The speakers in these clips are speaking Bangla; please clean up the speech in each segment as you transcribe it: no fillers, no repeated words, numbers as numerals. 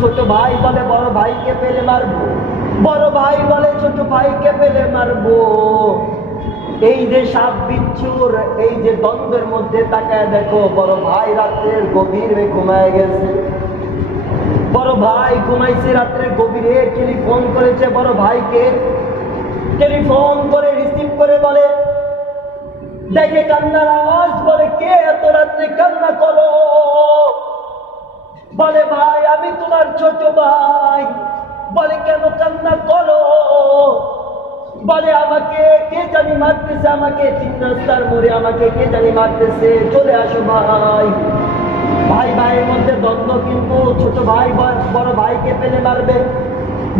ছোট ভাই বলে বড় ভাইকে পেলে মারবো, বড় ভাই বলে ছোট ভাইকে পেলে মারবো। এই যে সাপ বিচ্ছুর এই যে দ্বন্দ্বের মধ্যে তাকায় দেখো, বড় ভাই রাত্রের গভীরে ঘুমায় গেছে। বড় ভাই ঘুমাইছে রাত্রে গভীরে, টেলিফোন করেছে বড় ভাইকে। টেলিফোন করে রিসিভ করে বলে, দেখে কান্নার আওয়াজ, বলে কে এত রাত্রে কান্না করো? বলে ভাই আমি তোমার ছোট ভাই। বলে কেন কান্না করো? বলে আমাকে কে জানি মারতেছে, আমাকে 3 রাস্তার মোড়ে আমাকে কে জানি মারতেছে, চলে আসো ভাই। ভাই ভাইয়ের মধ্যে দ্বন্দ্ব, কিন্তু ছোট ভাই বড় ভাইকে পেলে মারবে,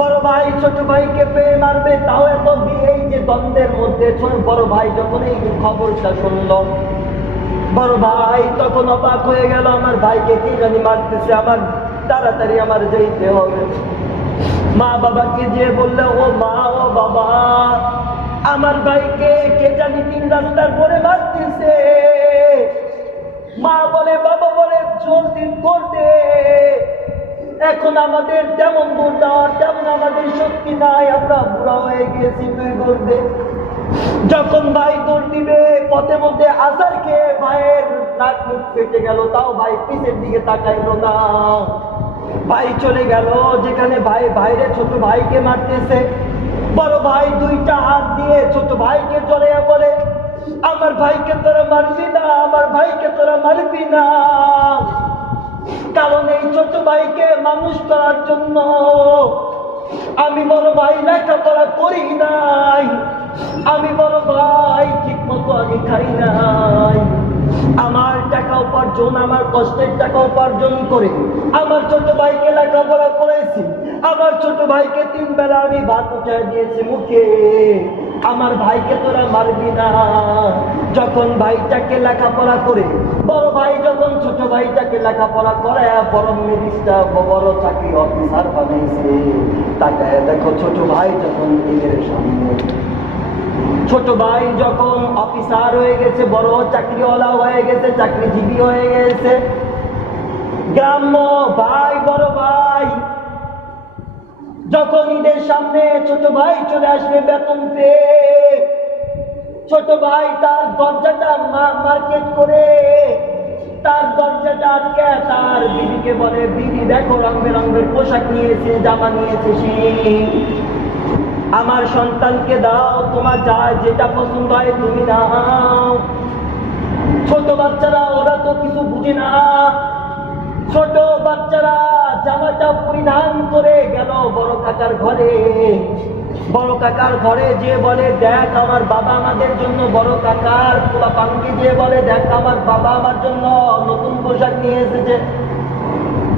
বড় ভাই ছোট ভাইকে পেয়ে মারবে। তাও এত এই যে দ্বন্দ্বের মধ্যে বড় ভাই যখন এই খবরটা শুনল, বড় ভাই তখন অবাক হয়ে গেল, আমার ভাইকে কে জানি মারতেছে, আমার তাড়াতাড়ি আমার যেতে হবে। মা বাবাকে যে বললে, ও মা ও বাবা, আমার ভাইকে কে জানি 3 রাস্তার মোড়ে মারতেছে। মা বলে, বাবা বলে জলদি করতে, এখন আমাদের তেমন দূর দেওয়ার তেমন আমাদের শক্তি নাই, আমরা বুড়া হয়ে গেছি, তুই করবে। যখন ভাই দৌড় দিবে, পথে মধ্যে আসার খেয়ে ভাইয়ের নাক মুখ ফেটে গেল, তাও ভাই পিছের দিকে তাকাইলো না। ভাই চলে গেল যেখানে ভাই বাইরে ছোট ভাইকে মারতেছে। বড় ভাই 2টা হাত দিয়ে ছোট ভাইকে চলে বলে, আমার ভাইকে তোরা মারবি না, আমার ভাইকে তোরা মারবি না। কারণ এই ছোট ভাইকে মানুষ করার জন্য আমি বড় ভাই লেখাপড়া করি নাই, আমি বড় ভাই ঠিক মতো আমি খাই নাই। আমার টাকা উপার্জন, আমার কষ্টের টাকা উপার্জন করে আমার ছোট ভাইকে লেখাপড়া করেছি, আমার ছোট ভাইকে 3 বেলা আমি ভাত উঠায় দিয়েছি মুখে। আমার ভাইকে তোরা মারবি না। যখন ভাইটাকে লেখাপড়া করে, বড় ভাই যখন ছোট ভাইটাকে লেখাপড়া করে বড় মিনিস্টার বড় চাকরি অফিসার বানাইছে, তাকে দেখো ছোট ভাই যখন এর সামনে, ছোট ভাই যখন অফিসার হয়ে গেছে, বড় চাকরিওয়ালা হয়ে গেছে, চাকরিজীবী হয়ে গেছে। গ্রাম্য ভাই বড় ভাই যখন ঈদের সামনে ছোট ভাই চলে আসবে বেতন পেয়ে, ছোট ভাই তার দরজাটা মার্কেট করে তার দরজাটা আটকে তার বিবিকে বলে, বিবি দেখো রং বেরঙের পোশাক নিয়েছে, জামা নিয়েছে, আমার সন্তানকে দাও, তোমার যা যেটা পছন্দ হয় তুমি নাও। ছোট বাচ্চারা ওরা তো কিছু বুঝে না, ছোট বাচ্চারা জামাটা পরিধান করে গেল বড় কাকার ঘরে। বড় কাকার ঘরে যে বলে, দেখ আমার বাবা আমাদের জন্য, বড় কাকার পাঙ্কি দিয়ে বলে, দেখ আমার বাবা আমার জন্য নতুন পোশাক নিয়ে এসেছে।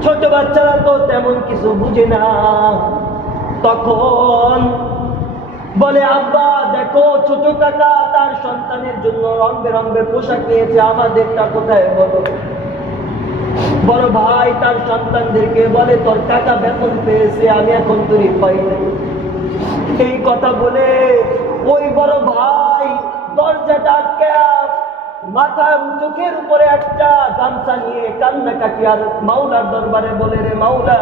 ছোট বাচ্চারা তো তেমন কিছু বুঝে না, তখন বলে, আব্বা দেখো ছোট কাকা তার সন্তানের জন্য রং বেরঙের পোশাক নিয়েছে, আমাদেরটা কোথায় বলো। বড় ভাই তার সন্তানদেরকে বলে, তোর কাকা বেতন পেয়েছে, আমি এখন তৈরি পাই নাই। এই কথা বলে ওই বড় ভাই দরজাটা আটকে মাথার চোখের উপরে একটা গামছা নিয়ে কান্নাকাটি আর মাওলার দরবারে বলে, রে মাওলা,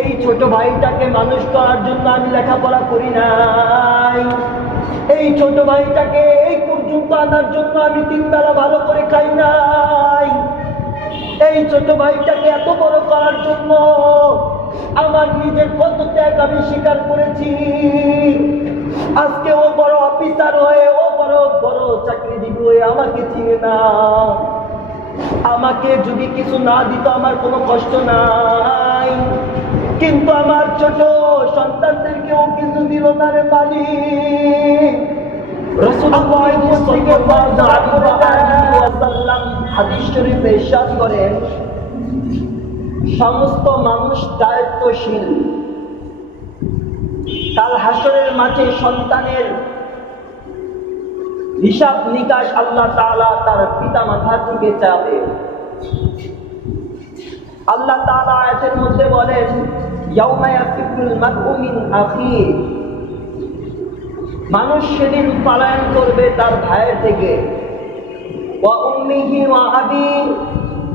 এই ছোট ভাইটাকে মানুষ করার জন্য আমি লেখাপড়া করি নাই, এই ছোট ভাইটাকে এই পর্যন্ত আনার জন্য আমি 3 বেলা ভালো করে খাই নাই, এই ছোট ভাইটাকে এত বড় করার জন্য আমার নিজের কত ত্যাগ আমি স্বীকার করেছি। আজকে ও বড় অফিসার হয়ে, ও বড় বড় চাকরিজীবী হয়ে আমাকে চিনে না। আমাকে যদি কিছু না দিত আমার কোনো কষ্ট নাই, কিন্তু আমার ছোট সন্তানদেরকেও কিছু দিল না রে মালিক। রাসূলুল্লাহ সাল্লাল্লাহু আলাইহি ওয়াসাল্লাম হাদিস শরীফে ইরশাদ করেন, সমস্ত মানুষ দায়িত্বশীল। কাল হাসরের মাঠে সন্তানের হিসাব নিকাশ আল্লাহ তাআলা তার পিতা মাতা থেকে চাবে। আল্লাহ তাআলা আয়াতের মধ্যে বলেন, ইয়াউমা ইয়াফিরুল মারউ মিন আখিহি, মানুষ সেদিন পলায়ন করবে তার ভাইয়ের থেকে, ওয়া উম্মিহি ওয়া আবি,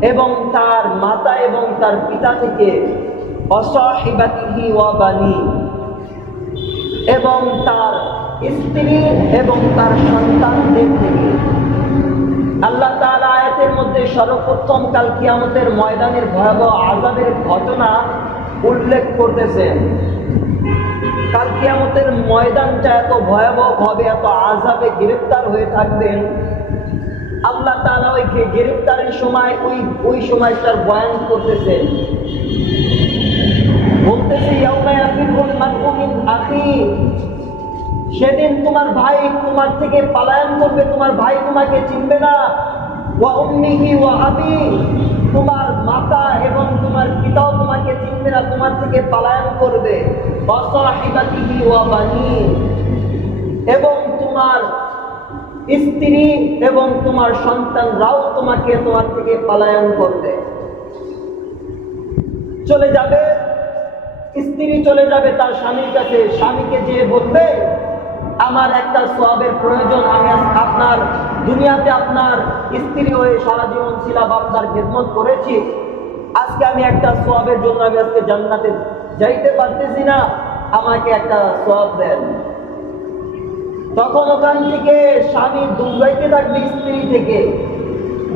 এবং তার মাতা এবং তার পিতা থেকে, অসাহিবাতিহি ওয়া বানি, এবং তার স্ত্রী এবং তার সন্তানদের থেকে। আল্লাহ তাআলা আয়াতের মধ্যে সর্বপ্রথম কাল কিয়ামতের ময়দানের ভয়াবহ আযাবের ঘটনা উল্লেখ করতেছেন। কাল কিয়ামতের ময়দানটা এত ভয়াবহ হবে, এত আযাবে গ্রেফতার হয়ে থাকবেন। আল্লাহ তাআলা ওই গ্রেফতারের সময় ওই সময়টার বয়ান করতেছেন, বলতেছে ইয়াউমা ইয়াফিরুল মারউ মিন আখি, সেদিন তোমার ভাই তোমার থেকে পলায়ন করবে, তোমার ভাই তোমাকে চিনবে না। ওয়া উম্মিহি ওয়া আবি, তোমার মাতা এবং তোমার পিতাও তোমাকে চিনবে না, তোমার থেকে পলায়ন করবে। ওয়া সাহিবাতিহি ওয়া বানি, এবং তোমার স্ত্রী এবং তোমার সন্তানরাও তোমার থেকে পলায়ন করবে, চলে যাবে। স্ত্রী চলে যাবে তার স্বামীর কাছে, স্বামীকে যে বলবে আমার একটা সওয়াবের প্রয়োজন, আমি আপনার দুনিয়াতে আপনার স্ত্রী হয়ে সারা জীবন ছিলাম, আপনার খেদমত করেছি, আজকে আমি একটা সওয়াবের জন্য আমি আজকে জান্নাতে যাইতে পারতেছি না, আমাকে একটা সওয়াব দেন। তখন ওখান থেকে স্বামী দৌড়াইতে থাকবে স্ত্রী থেকে,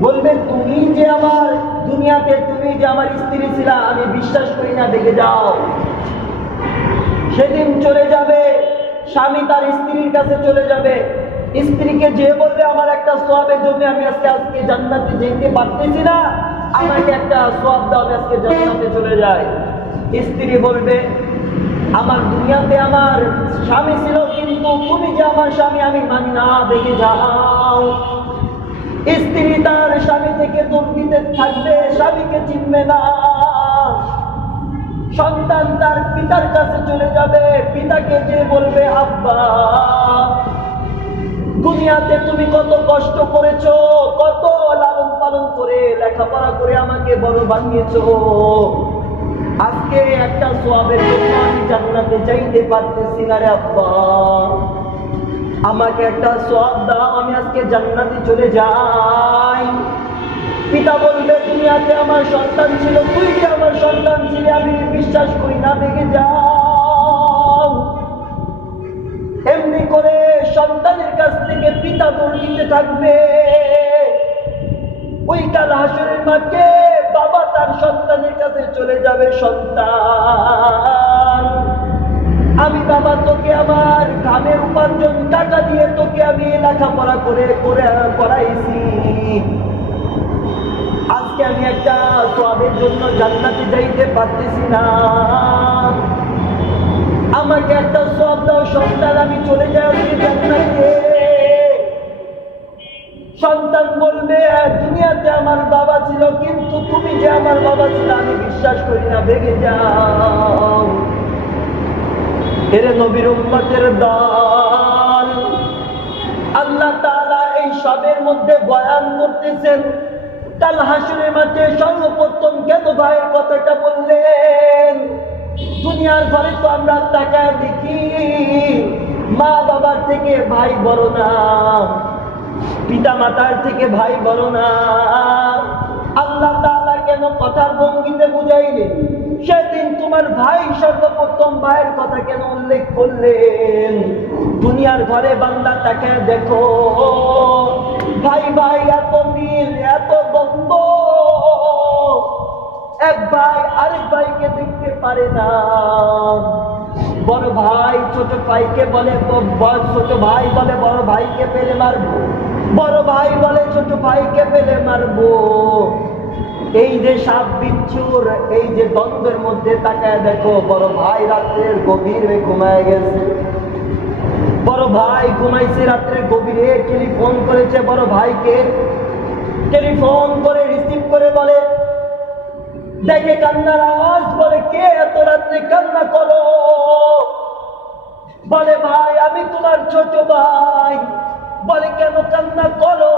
বলবে তুমি যে আমার দুনিয়াতে তুমি যে আমার স্ত্রী ছিলা, আমি বিশ্বাস করি না, দেখে যাও। সেদিন চলে যাবে স্বামী তার স্ত্রীর কাছে চলে যাবে, স্ত্রীকে যে বলবে আমার একটা সওয়াবের জন্য আমি আজকে জান্নাতে যেতে পারতেছি না, আমাকে একটা সওয়াব দাও, আমি আজকে জান্নাতে চলে যাই। স্ত্রী বলবে আমার দুনিয়াতে আমার স্বামী ছিল, কিন্তু তুমি যে আমার স্বামী আমি মানি না, দেখে যাও। স্ত্রী তার স্বামী থেকে দূর দিতে থাকবে, স্বামীকে চিনবে না। সন্তান তার পিতার কাছে চলে যাবে, পিতাকে যে বলবে আব্বা দুনিয়াতে তুমি কত কষ্ট করেছো, কত লালন পালন করে লেখাপড়া করে আমাকে বড় বানিয়েছো, আজকে একটা সওয়াবের জন্য আমি জান্নাতে যাইতে পারতেছি না রে আব্বা, আমাকে একটা সওয়াব দাও, আমি আজকে জান্নাতে চলে যাই। পিতা বলবে দুনিয়াতে আমার সন্তান ছিল, তুই যে আমার সন্তান ছিলি, আমি বিশ্বাস করি না, দেখে যাও। এমনি করে সন্তানের কাছ থেকে পিতা দৌড় দিতে থাকবে। ওই কাল হাসরের মাঠে বাবা তার সন্তানের কাছে চলে যাবে, সন্তান আমি বাবা তোকে আমার ঘামের উপার্জন টাকা দিয়ে তোকে আমি লেখাপড়া করে পড়াইছি, আজকে আমি একটা সওয়াবের জন্য জান্নাতে যাইতে পারতেছি না, আমাকে একটা সওয়াব দাও সন্তান, আমি চলে যাই আজকে জান্নাতে। সন্তান বলবে দুনিয়াতে আমার বাবা ছিল, কিন্তু তুমি যে আমার বাবা ছিল আমি বিশ্বাস করি না, ভেঙে যাও। এরে নবীর উম্মতের দল, আল্লাহ তাআলা এই সবের মধ্যে বয়ান করতেছেন কাল হাসরের মাঠে সর্বপ্রথম কেন ভাইয়ের কথাটা বললেন। দুনিয়ার ঘরে তো আমরা তাকায় দেখি মা বাবার থেকে ভাই বড় না, পিতা মাতার থেকে ভাই বড় না। আল্লাহ তাআলা কেন কথার ভঙ্গিতে বুঝাইলেন, সেদিন তোমার ভাই সর্বপ্রথম ভাইয়ের কথা কেন উল্লেখ করলেন। দুনিয়ার ঘরে বান্দা তাকে দেখো, ভাই ভাই এত মিল, এত দ্বন্দ্ব, এক ভাই আরেক ভাইকে দেখতে পারে না। বড় ভাই ছোট ভাইকে বলে, ছোট ভাই বলে বড় ভাইকে পেলে মারবো, বড় ভাই বলে ছোট ভাইকে পেলে মারবো। এই যে সাপ বিচ্ছুর এই যে দ্বন্দ্বের মধ্যে তাকায় দেখো, বড় ভাই রাত্রের গভীরে ঘুমায় গেছে, বড় ভাই ঘুমাইছে রাত্রে গভীরে, টেলিফোন করেছে বড় ভাইকে, টেলিফোন করে রিসিভ করে বলে, দেখে কান্নার আওয়াজ, বলে কে এত রাত্রে কান্না করো, বলে ভাই আমি তোমার ছোট ভাই, বলে কেন কান্না করো,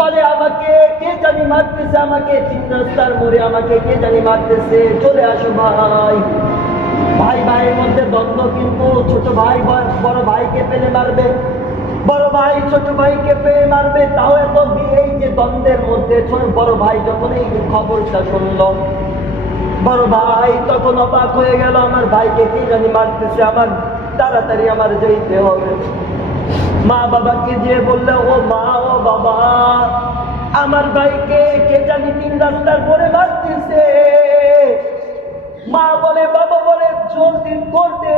বলে আমাকে কে জানি মারতেছে, আমাকে 3 রাস্তার মোড়ে আমাকে কে জানি মারতেছে, চলে আসো ভাই। ভাই ভাইয়ের মধ্যে দ্বন্দ্ব, কিন্তু ছোট ভাই বড় ভাইকে পেলে মারবে, বড় ভাই ছোট ভাইকে পেয়ে মারবে, তাও এত এই যে দ্বন্দ্বের মধ্যে বড় ভাই যখন এই খবরটা শুনল, বড় ভাই তখন অবাক হয়ে গেল, আমার ভাইকে কি জানি মারতেছে, আমার তাড়াতাড়ি আমার যেতে হবে। মা বাবাকে যে বললে, ও মা ও বাবা, আমার ভাইকে কে জানি 3 রাস্তার পরে মারতেছে। মা বলে, বাবা বলে, জলদি করতে,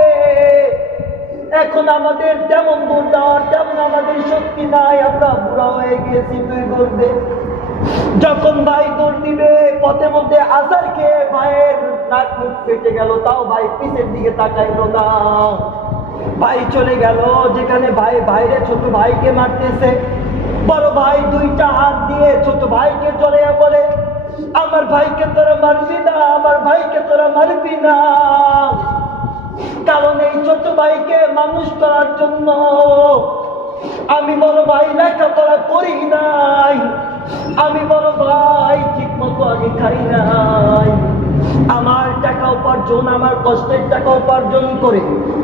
এখন আমাদের তেমন দৌড় দেওয়ার তেমন আমাদের শক্তি নাই, আমরা বুড়া হয়ে গিয়েছি, তুই দৌড় দে। যখন ভাই দৌড় দিবে, পথে মধ্যে আসার খেয়ে ভাইয়ের নাক মুখ ফেটে গেল, তাও ভাই পিছের দিকে তাকাইল না। ভাই চলে গেল যেখানে ভাই বাইরে ছোট ভাইকে মারতেছে। বড় ভাই 2টা হাত দিয়ে ছোট ভাইকে চলে বলে, আমার ভাইকে তোরা মারবি না, আমার ভাইকে তোরা মারবি না। কারণ এই ছোট ভাইকে মানুষ করার জন্য আমি বড় ভাই লেখাপড়া করি নাই, আমি বড় ভাই ঠিক মতো আমি খাই নাই, আমার টাকা উপার্জন, আমার কষ্টের টাকা উপার্জন করে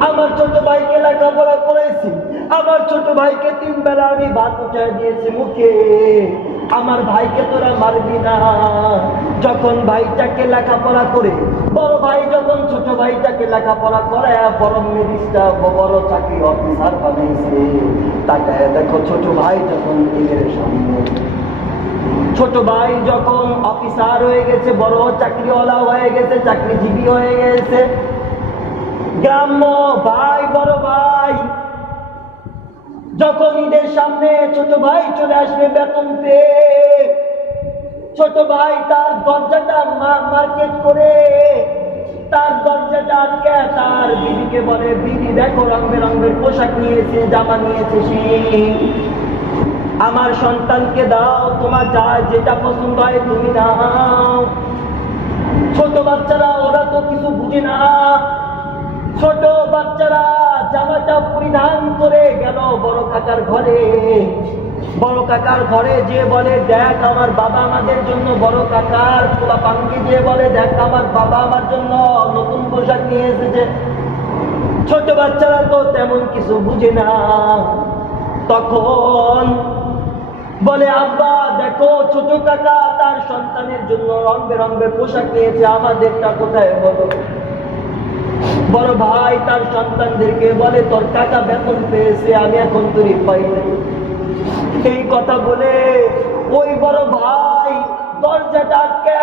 আমার ছোট ভাইকে লেখাপড়া করেছি, আমার ছোট ভাইকে 3 বেলা আমি ভাত উঠায় দিয়েছি মুখে, আমার ভাইকে তোরা মারবি না। যখন ভাইটাকে লেখাপড়া করে, বড় ভাই যখন ছোট ভাইটাকে লেখাপড়া করে বড় মিনিস্টার বড় চাকরি অফিসার বানাইছে, তাকে দেখো ছোট ভাই যখন এদের সামনে, ছোট ভাই যখন অফিসার হয়ে গেছে, বড় চাকরিওয়ালা হয়ে গেছে, চাকরিজীবী হয়ে গেছে, গ্রাম্য ভাই বড় ভাই যখন ঈদের সামনে ছোট ভাই চলে আসবে বেতন পেয়ে, ছোট ভাই তার দরজাটা মার্কেট করে তার দরজাটা আটকে তার বিবিকে বলে, বিবি দেখো রং বেরঙের পোশাক নিয়েছে, জামা নিয়েছে, আমার সন্তানকে দাও, তোমার যা যেটা পছন্দ হয় তুমি নাও। ছোট বাচ্চারা ওরা তো কিছু বুঝে না, ছোট বাচ্চারা জামাটা পরিধান করে গেল বড় কাকার ঘরে। বড় কাকার ঘরে যে বলে, দেখ আমার বাবা আমাদের জন্য, বড় কাকার পোলাপানকে যে বলে, দেখ আমার বাবা আমার জন্য নতুন পোশাক নিয়ে এসেছে। ছোট বাচ্চারা তো তেমন কিছু বুঝে না, তখন বলে, আব্বা দেখো ছোট কাকা তার সন্তানের জন্য রং বেরঙের পোশাক নিয়েছে, আমাদেরটা কোথায় বলো। বড় ভাই তার সন্তানদেরকে বলে, তোর কাকা বেতন পেয়েছে, আমি এখন তৈরি পাই নাই। এই কথা বলে ওই বড় ভাই দরজাটা আটকে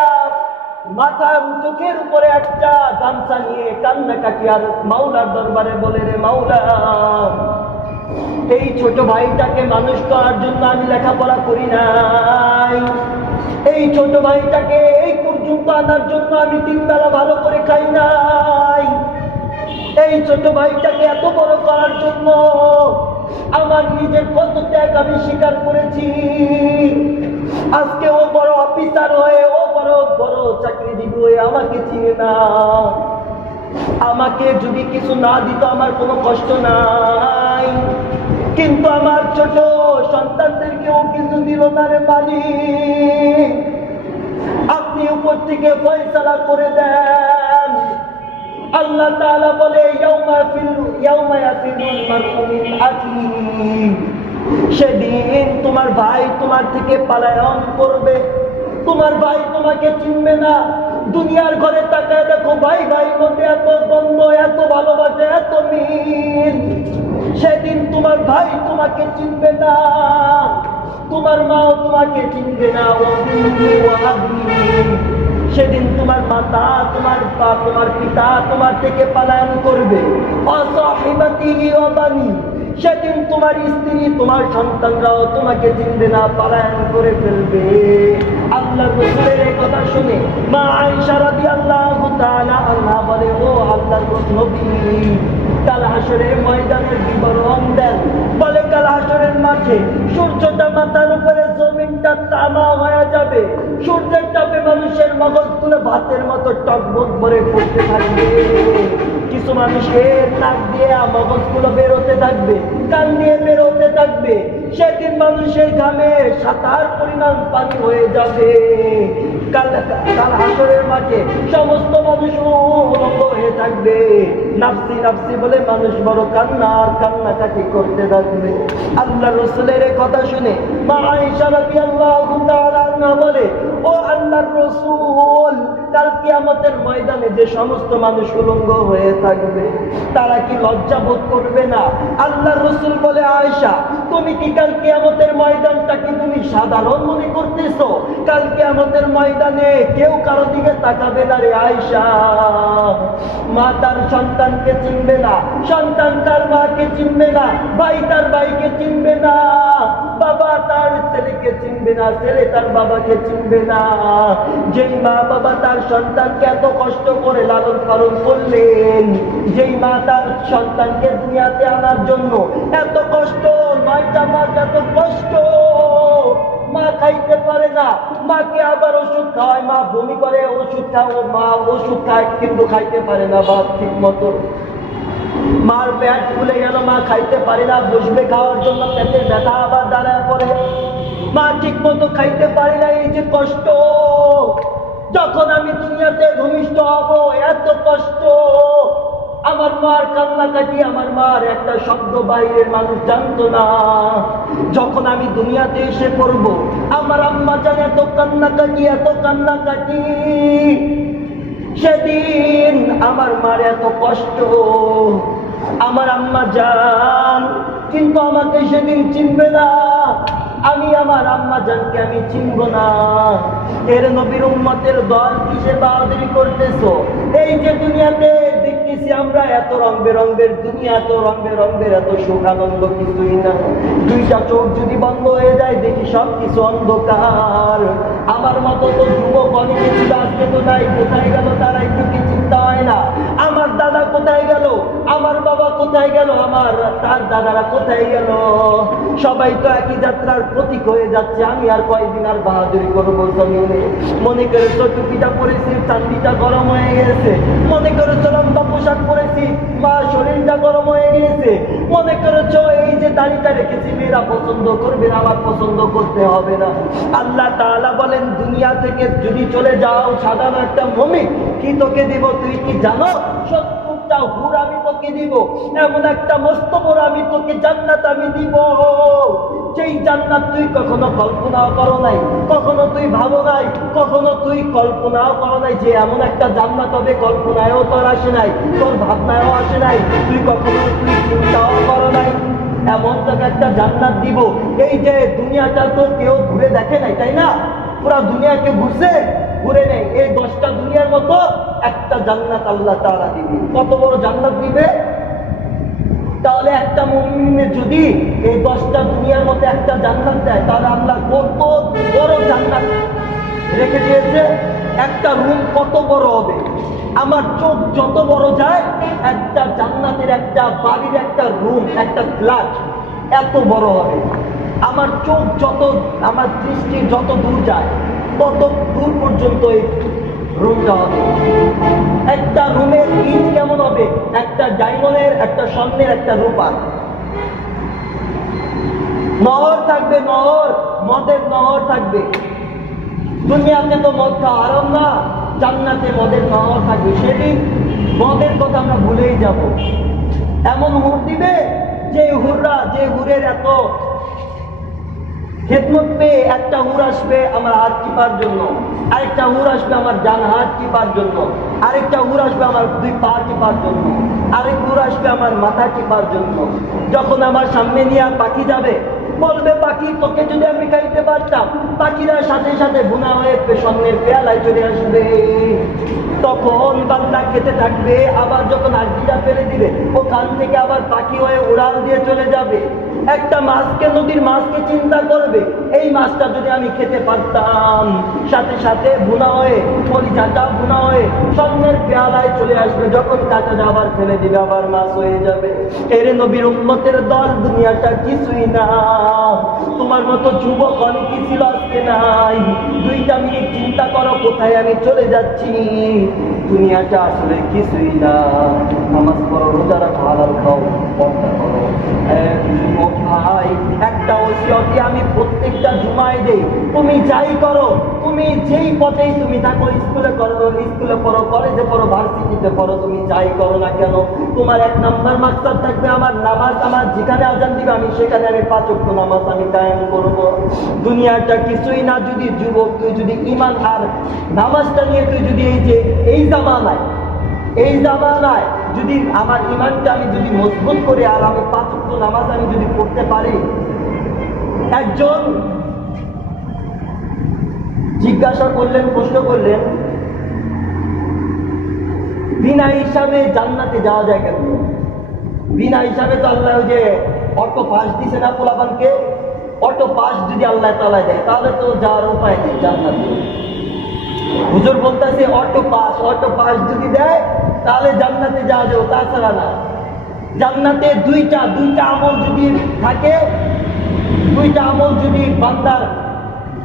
মাথার চোখের উপরে একটা গামছা নিয়ে কান্নাকাটি আর মাওলার দরবারে বলে, রে মাওলা, এই ছোট ভাইটাকে মানুষ করার জন্য আমি লেখাপড়া করি নাই, এই ছোট ভাইটাকে এই পর্যন্ত আনার জন্য আমি 3 বেলা ভালো করে খাই নাই, এই ছোট ভাইটাকে এত বড় করার জন্য আমার নিজের কত ত্যাগ আমি স্বীকার করেছি। আজকে ও বড় অফিসার হয়ে, ও বড় বড় চাকরিজীবী হয়ে আমাকে চিনে না, আমাকে যদি কিছু না দিত আমার কোনো কষ্ট নাই, কিন্তু আমার ছোট সন্তানদেরকেও কিছু দিল না রে মালিক, আপনি উপর থেকে ফয়সালা করে দেন। আল্লাহ তাআলা বলে, ইয়াউমা ইয়াফিরুল মারউ মিন আখিহি, সেদিন তোমার ভাই তোমার থেকে পলায়ন করবে, তোমার ভাই তোমাকে চিনবে না। দুনিয়ার ঘরে তাকায় দেখো, ভাই ভাই মধ্যে এত দ্বন্দ্ব, এত ভালোবাসা, এত মিল, সেদিন তোমার ভাই তোমাকে চিনবে না, তোমার মাও তোমাকে চিনবে না। সেদিন তোমার মাতা, তোমার পিতা তোমার থেকে পলায়ন করবে। সেদিন তোমার স্ত্রী, তোমার সন্তানরাও তোমাকে চিনবে না, পলায়ন করে ফেলবে। আল্লাহ রাসূলের এই কথা শুনে মা আয়েশা রাদিয়াল্লাহু তাআলা আনহা বলে, ও আল্লাহর নবী, কাল হাসরের ময়দানের বিবরণ দেন। বলে, কাল হাসরের মাঠে সূর্যটা মাথার উপরে, জমিনটা তামা হয়ে যাবে, সূর্যের তাপে মানুষের মগজগুলো ভাতের মতো টকবক ভরে পড়তে থাকবে, কিছু মানুষের নাক দিয়ে মগজগুলো বেরোতে থাকবে, কান দিয়ে বেরোতে থাকবে, সেদিন মানুষের ঘামে 7 পরিমাণ পানি হয়ে যাবে। কাল কাল হাসরের মাঠে সমস্ত মানুষ উলঙ্গ হয়ে থাকবে, নাফসি নাফসি বলে মানুষ বড় কান্নাকাটি করতে থাকবে। আল্লাহ রাসূলের কথা শুনে মা আয়েশা রাদিয়াল্লাহু তাআলা আনহা বলে, ও আল্লাহর রাসূল, কাল কিয়ামতের ময়দানে যে সমস্ত মানুষ উলঙ্গ হয়ে থাকবে তারা কি লজ্জা বোধ করবে না? আল্লাহর রাসূল বলে, আয়েশা, তুমি কি কাল কিয়ামতের ময়দানটা কি তুমি সাধারণ মনে করতেছো? কাল কিয়ামতের ময়দানে কেউ কারো দিকে তাকাবে না রে আয়েশা। মা তার সন্তানকে চিনবে না, সন্তান তার মাকে চিনবে না, ভাই তার ভাইকে চিনবে না, বাবা তার ছেলেকে চিনবে না, ছেলে তার বাবাকে চিনবে না। যেই মা বাবা তার সন্তানকে এত কষ্ট করে লালন পালন করলেন, যেই মা তার সন্তানকে দুনিয়াতে আনার জন্য এত কষ্ট, 9টা মাস এত কষ্ট, মা খাইতে পারে না, মাকে আবার ওষুধ খাওয়ায়, মা বমি করে, ওষুধ খাও, মা ওষুধ খায় কিন্তু খাইতে পারে না বাপ ঠিক মতো। মার পেট ফুলে গেল, মা খাইতে পারে না, বসবে খাওয়ার জন্য, পেটের ব্যথা আবার দাঁড়ায় পড়ে, মা ঠিক মতো খাইতে পারে না। এই যে কষ্ট, যখন আমি দুনিয়াতে ভূমিষ্ঠ হব এত কষ্ট, আমার মার কান্নাকাটি, আমার মার একটা শব্দ বাইরের মানুষ জানতো না। যখন আমি দুনিয়াতে এসে পড়ব, আমার আম্মা জান এত কান্নাকাটি, সেদিন আমার মার এত কষ্ট, আমার আম্মা জান কিন্তু আমাকে সেদিন চিনবে না, আমি আমার আম্মা জানকে আমি চিনব না। এর নবীর উম্মতের দল কিসে বাহাদুরি করতেছো? এই যে দুনিয়াতে দেখতেছি আমরা এত রং বেরঙ্গের দুনিয়া, এত রং বেরঙ্গের, এত সুখ আনন্দ কিছুই না। 2টা চোখ যদি বন্ধ হয়ে যায় দেখি সব কিছু অন্ধকার। আমার মতো তো যুবক অনেকে ছিল, আজকে তো নাই, কোথায় গেল তারা একটু কি চিন্তা হয় না? আমার দাদা কোথায় গেল, আমার বাবা কোথায় গেল, আমার তার দাদারা কোথায় গেল? সবাই তো একই যাত্রার প্রতীক হয়ে যাচ্ছে। আমি আর কয়েকদিন আর বাহাদুরি করবো জমিনে? মনে করেছো টুপিটা পরেছি, চান্দিটা গরম হয়ে গেছে, মনে করেছো লম্বা পোশাক পরেছি, বা শরীরটা গরম হয়ে গেছে, মনে করেছো এই যে দাড়িটা রেখেছি মেয়েরা পছন্দ করবে না, আমার পছন্দ করতে হবে না। আল্লাহ তাআলা বলেন, দুনিয়া থেকে যদি চলে যাও সাধারণ একটা মুমিন, কি তোকে দিব তুই কি জানো? 70টা হুর আমি তোকে দিব, এমন একটা মস্ত বড় আমি তোকে জান্নাত আমি দিব, যেই জান্নাত তুই কখনো কল্পনাও করো নাই, কখনো তুই ভাবো নাই, কখনো তুই কল্পনাও করো নাই যে এমন একটা জান্নাত হবে, কল্পনায়ও তোর আসে নাই, তোর ভাবনায়ও আসে নাই, তুই কখনো তুই চিন্তাও করো নাই। এমন তোকে একটা জান্নাত দিব। এই যে দুনিয়াটা তো কেউ ঘুরে দেখে নাই, তাই না? পুরা দুনিয়াকে ঘুরে নেই, এই 10টা দুনিয়ার মতো একটা জান্নাত আল্লাহ তাআলা দিবে। কত বড় জান্নাত দিবে? তাহলে একটা মুমিনে যদি এই 10টা দুনিয়ার মতো একটা জান্নাত দেয়, তাহলে আল্লাহ কত বড় জান্নাত রেখে দিয়েছে। একটা রুম কত বড় হবে? আমার চোখ যত বড় যায়, একটা জান্নাতের একটা বাড়ির একটা রুম, একটা ফ্ল্যাট এত বড় হবে। আমার চোখ যত, আমার দৃষ্টি যত দূর যায় তত দূর পর্যন্ত এই রুমটা হবে। একটা রুমের ইট কেমন হবে? একটা ডায়মন্ডের, একটা স্বর্ণের, একটা রূপার। নহর থাকবে, নহর, মদের নহর থাকবে। দুনিয়াতে তো মদ খাওয়া হারাম না, জান্নাতে মদের নহর থাকবে। সেদিন মদের কথা আমরা ভুলেই যাব। এমন হুর দিবে যে হুররা, যে হুরের এত খেদমত পেয়ে, একটা হুর আসবে আমার হাত টিপার জন্য, আরেকটা হুর আসবে আমার ডান হাত টিপার জন্য, আরেকটা হুর আসবে আমার 2 পা টিপার জন্য, আরেক হুর আসবে আমার মাথা টিপার জন্য। যখন আমার সামনে নিয়ে পাখি যাবে, বলবে, পাখি তোকে যদি আমি খাইতে পারতাম, পাখিরা সাথে সাথে ভুনা হয়ে স্বর্ণের পেয়ালায় চলে আসবে। তখন বান্দা খেতে থাকবে, আবার যখন আরজিটা ফেলে দিবে, ওখান থেকে আবার পাখি হয়ে উড়াল দিয়ে চলে যাবে। একটা মাছকে, নদীর মাছকে চিন্তা করবে, এই মাছটা যদি আমি খেতে পারতাম, সাথে সাথে ভুনা হয়ে, কলিজাটা ভুনা হয়ে স্বর্ণের পেয়ালায় চলে আসবে। যখন কাঁচাটা আবার ফেলে দিবে, আবার মাছ হয়ে যাবে। এর নবীর উম্মতের দল, দুনিয়াটা কিছুই না। তোমার মতো যুবক অনেকই ছিল, আজকে নাই। 2টা মিনিট চিন্তা করো, কোথায় আমি চলে যাচ্ছি। দুনিয়াটা আসলে কিছুই না। নামাজ পড়ো, রোজা রাখো, হালাল খাও, পর্দা করো। যুবক ভাই, একটা ওসিয়তই আমি প্রত্যেকটা জুমায় দেই, তুমি যাই করো, তুমি যেই পথেই তুমি থাকো, স্কুলে করো, স্কুলে পড়ো, কলেজে পড়ো, ভার্সিটিতে পড়ো, তুমি যাই করো না কেন, তোমার এক নাম্বার মাকসাদ থাকবে আমার নামাজ, আমার যেখানে আজান দিবে আমি সেখানে আমি 5 ওয়াক্ত নামাজ আমি কায়েম করবো। দুনিয়াটা কিছুই না, যদি যুবক তুই যদি ঈমান আর নামাজটা নিয়ে তুই যদি এই জামানায় যদি আমার ঈমানটা আমি যদি মজবুত করে আর আমি 5 ওয়াক্ত নামাজ আমি যদি পড়তে পারি। একজন জিজ্ঞাসা করলেন, প্রশ্ন করলেন, বিনা হিসাবে জান্নাতে যাওয়া যায় কেন? বিনা হিসাবে তো আল্লাহ যে অটো পাস দিছে না পোলাপানকে, অটো পাস যদি আল্লাহ তাআলা দেয় তাহলে তো যাওয়ার উপায় নেই জান্নাতে। হুজুর বলতেছে অটো পাস যদি দেয় তাহলে জান্নাতে যাওয়া যাবে, তাছাড়া না। জান্নাতে দুইটা আমল যদি থাকে, দুইটা আমল যদি বান্দার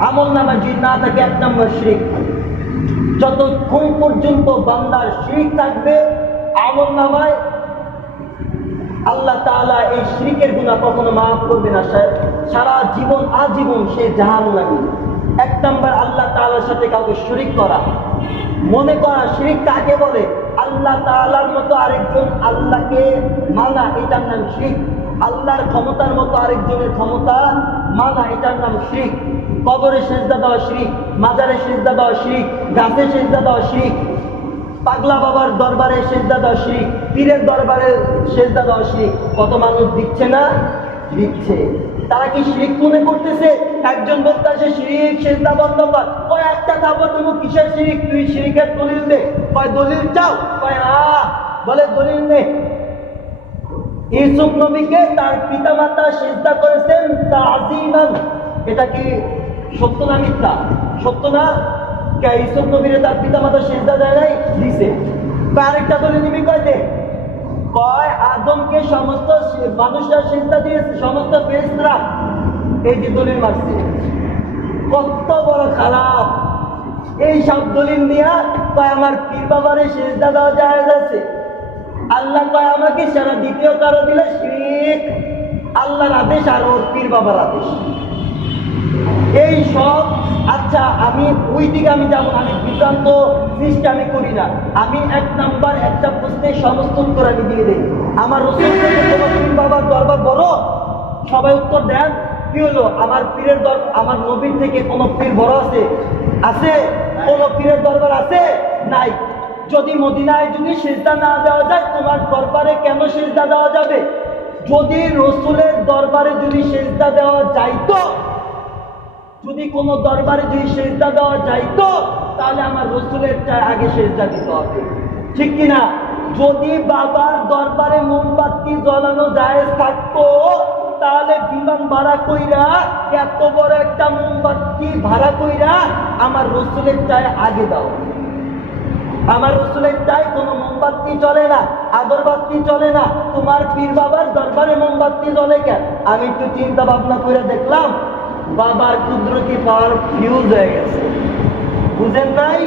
আমল নামা যদি না থাকে, 1 নম্বর শিরক। যতক্ষণ পর্যন্ত বান্দার শিরক থাকবে আমল নামায়, আল্লাহ তাআলা এই শিরকের গুনাহ কখনো মাফ করবে না, সারা জীবন আজীবন সে জাহান্নামী। 1 নম্বর আল্লাহ তাআলার সাথে কাউকে শরীক করা। মনে করা শিরক কাকে বলে? আল্লাহ তাআলার মতো আরেকজন আল্লাহকে মানা, এটার নাম শিরক। আল্লাহর ক্ষমতার মতো আরেকজনের ক্ষমতা মানা, এটার নাম শিরক। কবরে সিজদা দেওয়া শিরক, মাজারে সিজদা দেওয়া শিরক, গাছে সিজদা দেওয়া শিরক, পাগলা বাবার দরবারে সিজদা দেওয়া শিরক, পীরের দরবারে সিজদা দেওয়া শিরক। কত মানুষ দিচ্ছে না? দিচ্ছে। তারা কি শিরক মনে করতেছে? একজন বলতেছে শিরক সিজদা বন্ধ কর, কয় একটা খাবো, তুমি কিসের শিরক? তুই শিরকের দলিল দে। কয় দলিল চাও? কয় বলে দলিল নে। ইউসুফ নবীকে তার পিতামাতা সিজদা করেছেন তাযীমান। এটা কি সত্য না মিথ্যা? সত্য না? কে ইউসুফ নবীরে তার পিতামাতা সিজদা দেয় নাই? দিছে। আরেকটা দলিল নিবি, কয় দে। কয় আদমকে সমস্ত মানুষরা সিজদা দিয়েছে, সমস্ত ফেরেশতারা। এই যে দলিল মারছে, কত বড় খারাপ। এই সব দলিল নিয়ে কয় আমার পীর বাবারে সিজদা দেওয়া জায়েজ আছে। আল্লাহ কয় আমাকে সারা দ্বিতীয় কারো দিলে শিরক। আল্লাহর আদেশ আর ওর পীর বাবার আদেশ। এই সব আচ্ছা, আমি ওই দিকে আমি যাবো, আমি বিভ্রান্ত সৃষ্টি আমি করি না। আমি 1 নাম্বার একটা প্রশ্নের সমস্ত উত্তর আমি দিয়ে দিই। আমার রাসূল থেকে কোনো পীর বাবার দরবার বড়? সবাই উত্তর দেন। কি হলো? আমার পীরের আমার নবীর থেকে কোনো পীর বড় আছে? আছে? কোনো পীরের দরবার আছে? নাই। যদি মদিনায় যদি সিজদা না দেওয়া যায়, তোমার দরবারে কেন সিজদা দেওয়া যাবে? যদি রাসূলের দরবারে যদি সিজদা দেওয়া যাইতো, যদি কোনো দরবারে যদি সিজদা দেওয়া যাইতো, তাহলে আমার রাসূলের চাই আগে সিজদা দিতে হবে, ঠিক কিনা? যদি বাবার দরবারে মোমবাতি জ্বালানো জায়েজ থাকতো, তাহলে বিমান ভাড়া কইরা, এত বড় একটা মোমবাতি ভাড়া কইরা আমার রাসূলের চাই আগে দাও। আমার রাসূলের চাই কোনো মোমবাতি চলে না, আগরবাতি চলে না। তোমার পীর বাবার দরবারে মোমবাতি জ্বলে কেন? আমি একটু চিন্তা ভাবনা করে দেখলাম, বাবার কুদরতি পাওয়ার ফিউজ হয়ে গেছে। বুঝেন নাই?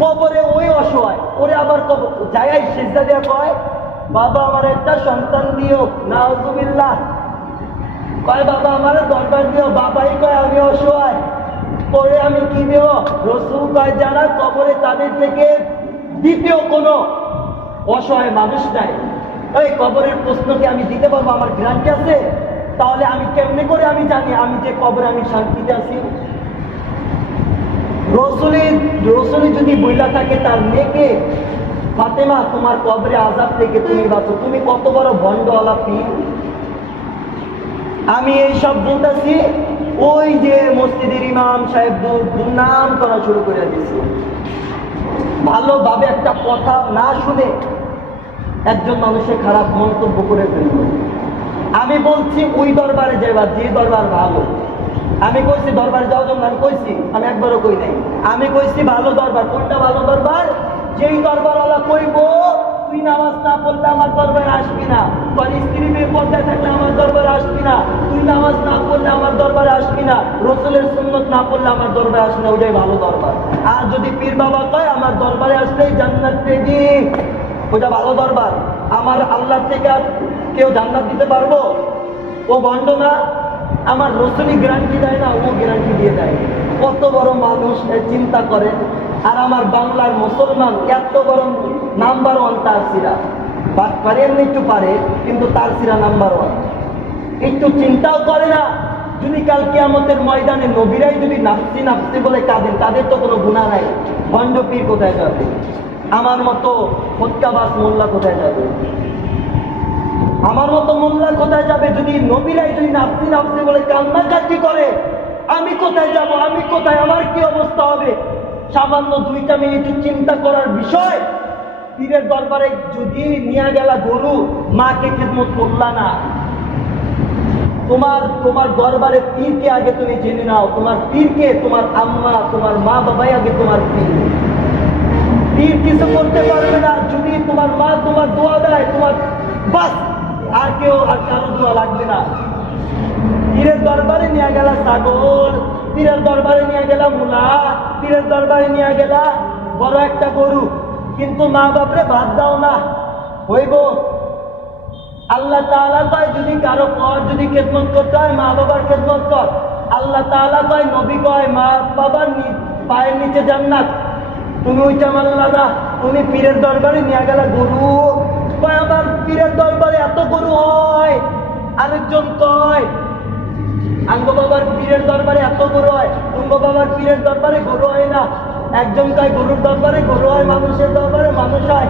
কবরে ওই অসহায়, ওরে আবার জায়গায় সিজদা দেয়া কয়, বাবা আমার একটা সন্তান দিও, নাউযুবিল্লাহ। কয় বাবা আমার দরবার দিও, বাবাই কয় আমি অসহায়, পরে আমি কি দেব? রাসূল কয় যারা কবরে তাদের থেকে দ্বিতীয় কোনো অসহায় মানুষ নাই। এই কবরের প্রশ্নকে আমি দিতে পারবো? আমার গ্যারান্টি আছে? তাহলে আমি কেমনে করে আমি জানি আমি যে কবরে আমি শান্তিতে আছি? রসুলি যদি বইলা থাকে তার মেয়েকে, ফাতেমা তোমার কবরে আযাব থেকে তুমি বাঁচো, তুমি কত বড় ভণ্ডওয়ালা পীর। আমি এই সব বলতেছি, ওই যে মসজিদের ইমাম সাহেব দুর্নাম করা শুরু করে দিয়েছে। ভালোভাবে একটা কথা না শুনে একজন মানুষের খারাপ মন্তব্য করে ফেলল। আমি বলছি ওই দরবারে যাইবা যে দরবার ভালো। আমি কইছি দরবারে যাওয়ার জন্য, আমি কইছি, আমি একবারও কই নাই। আমি কইছি ভালো দরবার। কোনটা ভালো দরবার? যেই দরবারওয়ালা কইব তুই নামাজ না পড়লে আমার দরবারে আসবি না, তোর স্ত্রী বেপরদায় থাকলে আমার দরবারে আসবি না, তুই নামাজ না পড়লে আমার দরবারে আসবি না, রাসূলের সুন্নাত না পড়লে আমার দরবারে আসবি না, ওটাই ভালো দরবার। আর যদি পীর বাবা কয় আমার দরবারে আসলেই জান্নাত পেয়ে, ওটা ভালো দরবার। আমার আল্লাহ থেকে আর কেউ জান্নাত দিতে পারবো? ও ভণ্ড না, আমার রসুলই গ্যারান্টি দেয় না, ও গ্যারান্টি দিয়ে দেয়। কত বড় মানুষ চিন্তা করে। আর আমার বাংলার মুসলমান এত বড় নাম্বার ওয়ান তারসিরা, পারে এমনি একটু পারে, কিন্তু তারসিরা নাম্বার ওয়ান। একটু চিন্তাও করে না, যদি কাল কিয়ামতের ময়দানে নবীরাই যদি নাফসি নাফসি বলে কাঁদেন, তাদের তো কোনো গুনাহ নাই, ভণ্ড পীর কোথায় যাবে? আমার মতো ফটকাবাজ মোল্লা কোথায় যাবে? আমার মতো মোল্লা কোথায় যাবে? যদি নবীরাই যদি নাফসি নাফসি বলে কান্নাকাটি করে, আমি কোথায় যাব? আমি কোথায়? আমার কি অবস্থা হবে? সামান্য 2টা মিনিট চিন্তা করার বিষয়। পীরের দরবারে যদি নিয়ে গেলা গরু, মাকে খেদমত করলা না। তোমার দরবারে পীরকে আগে তুমি জেনে নাও। তোমার পীরকে, তোমার আম্মা, তোমার মা বাবাই আগে তোমার পীর। পীর কিছু করতে পারবে না যদি তোমার মা তোমার দোয়া দেয়, তোমার বাস, আর কেউ আর কারো দোয়া লাগবে না। পীরের দরবারে নিয়ে গেলা ছাগল, পীরের দরবারে নিয়ে গেলা মুলা, পীরের দরবারে নিয়ে গেলা বড় একটা গরু, কিন্তু মা বাপরে ভাত দাও না, হইব? আল্লাহ তাআলা কয় যদি কারো পর যদি খেদমত করতে হয়, মা বাবার খেদমত কর। আল্লাহ তাআলা কয়, নবী কয়, মা বাবার পায়ের নিচে জান্নাত। তুমি ওইটা মানলা না, তুমি পীরের দরবারে নিয়ে গেলা গরু। কয় আমার পীরের দরবারে এত গরু হয়। আরেকজন কয় আঙ্গ বাবার পীরের দরবারে এত গরু হয়, তুঙ্গ বাবার পীরের দরবারে গরু হয় না। একজন কয় গরুর দরবারে গরু হয়, মানুষের দরবারে মানুষ হয়।